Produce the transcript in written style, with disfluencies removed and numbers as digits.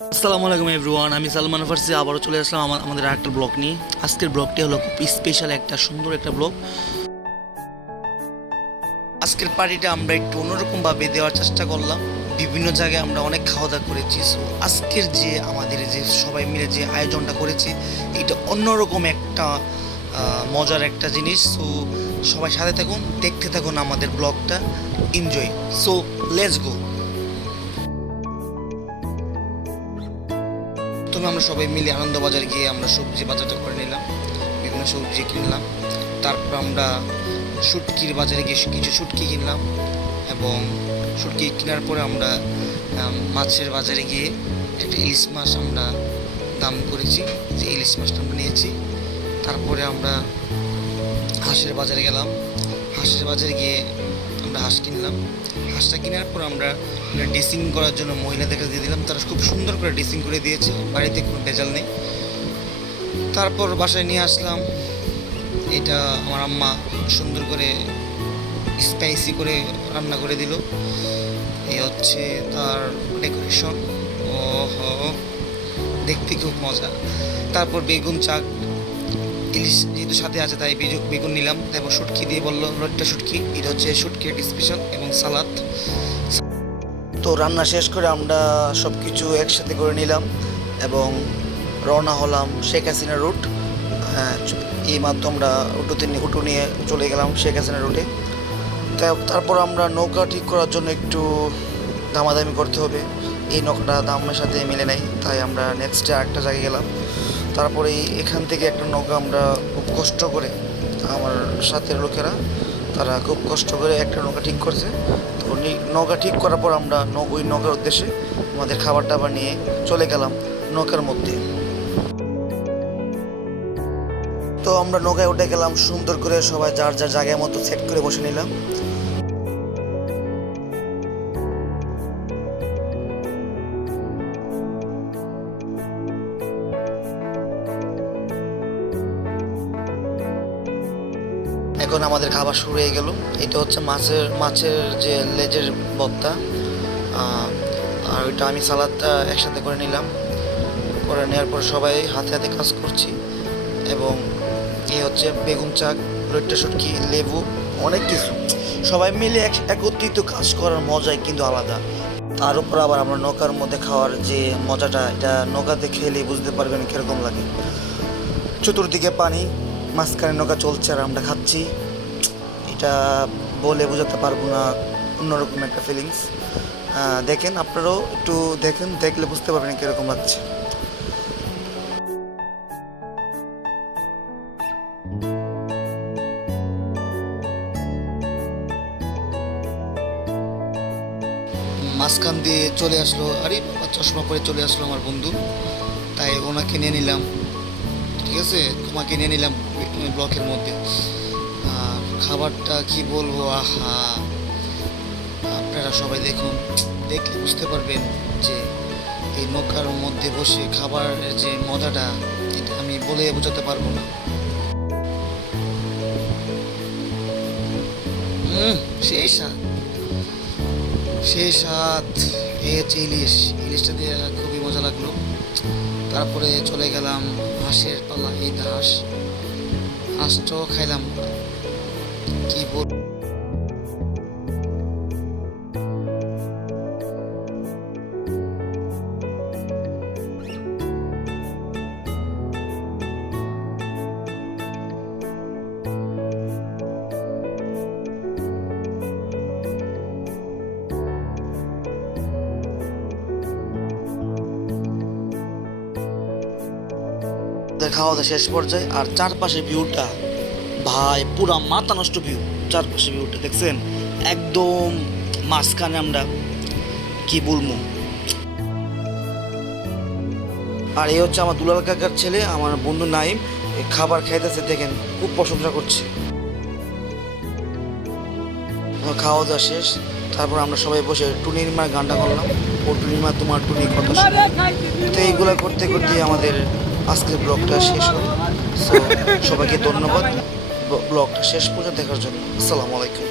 আসসালামু আলাইকুম এভরিওয়ান, আমি সালমান ফার্সি আবারও চলে আসলাম আমাদের আরেকটা ব্লগ নিয়ে। আজকের ব্লগটি হলো খুব স্পেশাল একটা সুন্দর একটা ব্লগ। আজকের পার্টিটা আমরা একটু অন্যরকমভাবে দেওয়ার চেষ্টা করলাম। বিভিন্ন জায়গায় আমরা অনেক খাওয়া দাওয়া করেছি। সো আজকের যে আমাদের যে সবাই মিলে যে আয়োজনটা করেছি, এটা অন্যরকম একটা মজার একটা জিনিস। সো সবাই সাথে থাকুন, দেখতে থাকুন আমাদের ব্লগটা, এনজয়। So let's go. প্রথমে আমরা সবাই মিলে আনন্দবাজার গিয়ে আমরা সবজি বাজারটা করে নিলাম, বিভিন্ন সবজি কিনলাম। তারপর আমরা শুটকির বাজারে গিয়ে কিছু শুটকি কিনলাম, এবং শুটকি কেনার পরে আমরা মাছের বাজারে গিয়ে একটা ইলিশ মাছ আমরা দাম করেছি, যে ইলিশ মাছটা আমরা নিয়েছি। তারপরে আমরা হাঁসের বাজারে গেলাম, হাঁসের বাজারে গিয়ে আমরা হাঁস কিনলাম। হাঁসটা কেনার পর আমরা ড্রেসিং করার জন্য মহিলাদেরকে দিয়ে দিলাম, তারা খুব সুন্দর করে ড্রেসিং করে দিয়েছে, বাড়িতে কোনো ভেজাল নেই। তারপর বাসায় নিয়ে আসলাম। এটা আমার আম্মা সুন্দর করে স্পাইসি করে রান্না করে দিল। এই হচ্ছে তার ডেকোরেশন। ওহো, দেখতে খুব মজা। তারপর বেগুন চাক, ইলিশ যেহেতু সাথে আছে তাই বেগুন নিলাম, তারপর শুটকি দিয়ে বললো একটা শুটকি, এটা হচ্ছে শুটকির স্পেশাল, এবং সালাদ। তো রান্না শেষ করে আমরা সব কিছু একসাথে করে নিলাম এবং রওনা হলাম শেখ হাসিনা রুট। এই মাত্র আমরা অটো নিয়ে চলে গেলাম শেখ হাসিনা রুটে। তারপর আমরা নৌকা ঠিক করার জন্য একটু দামাদামি করতে হবে। এই নৌকাটা দামের সাথে মিলে নেই, তাই আমরা নেক্সটে আরেকটা জায়গায় গেলাম। তারপরে এখান থেকে একটা নৌকা আমরা খুব কষ্ট করে, আমার সাথের লোকেরা তারা খুব কষ্ট করে একটা নৌকা ঠিক করছে। তো নৌকা ঠিক করার পর আমরা ওই নৌকার উদ্দেশ্যে আমাদের খাবার টাবার নিয়ে চলে গেলাম নৌকার মধ্যে। তো আমরা নৌকায় উঠে গেলাম, সুন্দর করে সবাই যার যার জায়গার মতো সেট করে বসে নিলাম। এখন আমাদের খাবার শুরু হয়ে গেল। এটা হচ্ছে মাছের যে লেজের ভর্তা, আর ওইটা আমি সালাদটা একসাথে করে নিলাম। করে নেওয়ার পর সবাই হাতে হাতে কাজ করছি, এবং এই হচ্ছে বেগুন চাক, রৈটা শুটকি, লেবু, অনেক কিছু। সবাই মিলে একত্রিত কাজ করার মজাই কিন্তু আলাদা। তার উপর আবার আমরা নৌকার মধ্যে খাওয়ার যে মজাটা, এটা নৌকাতে খেলে বুঝতে পারবেন কীরকম লাগে। চতুর্দিকে পানি, মাঝখানে নৌকা চলছে আর আমরা খাচ্ছি। এটা বলে বোঝাতে পারবো না, অন্যরকম একটা ফিলিংস। দেখেন, আপনারাও একটু দেখেন, দেখলে বুঝতে পারবেন কীরকম লাগছে। মাঝখান দিয়ে চলে আসলো, আরে চশমা পরে চলে আসলো আমার বন্ধু, তাই ওনাকে নিয়ে নিলাম। ঠিক আছে, তোমাকে নিয়ে নিলাম ব্লকের মধ্যে। আর খাবারটা কি বলবো, আহা, আপনারা সবাই দেখুন, দেখলে বুঝতে পারবেন যে এই নৌকার মধ্যে বসে খাবারের যে মজাটা, এটা আমি বলে বোঝাতে পারবো না। সেই স্বাদ, সেই স্বাদ। এই হচ্ছে ইলিশটা দিয়ে খুবই মজা লাগলো। তারপরে চলে গেলাম হাঁসের পালা, এই হাঁসটাও খাইলাম, কি বল। খাওয়া দাওয়া শেষ পর্যায়ে, আর চারপাশে ভিউটা ভাই পুরা মাথা নষ্ট ভিউ। চারপাশে ভিউটা দেখছেন, একদম মাঝখানে আমরা, কি বলবো। আর এই হচ্ছে আমার দুলাল কাকার ছেলে, আমার বন্ধু নাইম, খাবার খাইতেছে, দেখেন খুব প্রশংসা করছে। খাওয়া দাওয়া শেষ, তারপর আমরা সবাই বসে টুনির মা গানটা করলাম, ও টুনির মা তোমার টুনি কত। তো এইগুলো করতে করতে আমাদের আজকের ব্লগটা শেষ হলো। সো সবাইকে ধন্যবাদ ব্লগটা শেষ পর্যন্ত দেখার জন্য। আসসালামু আলাইকুম।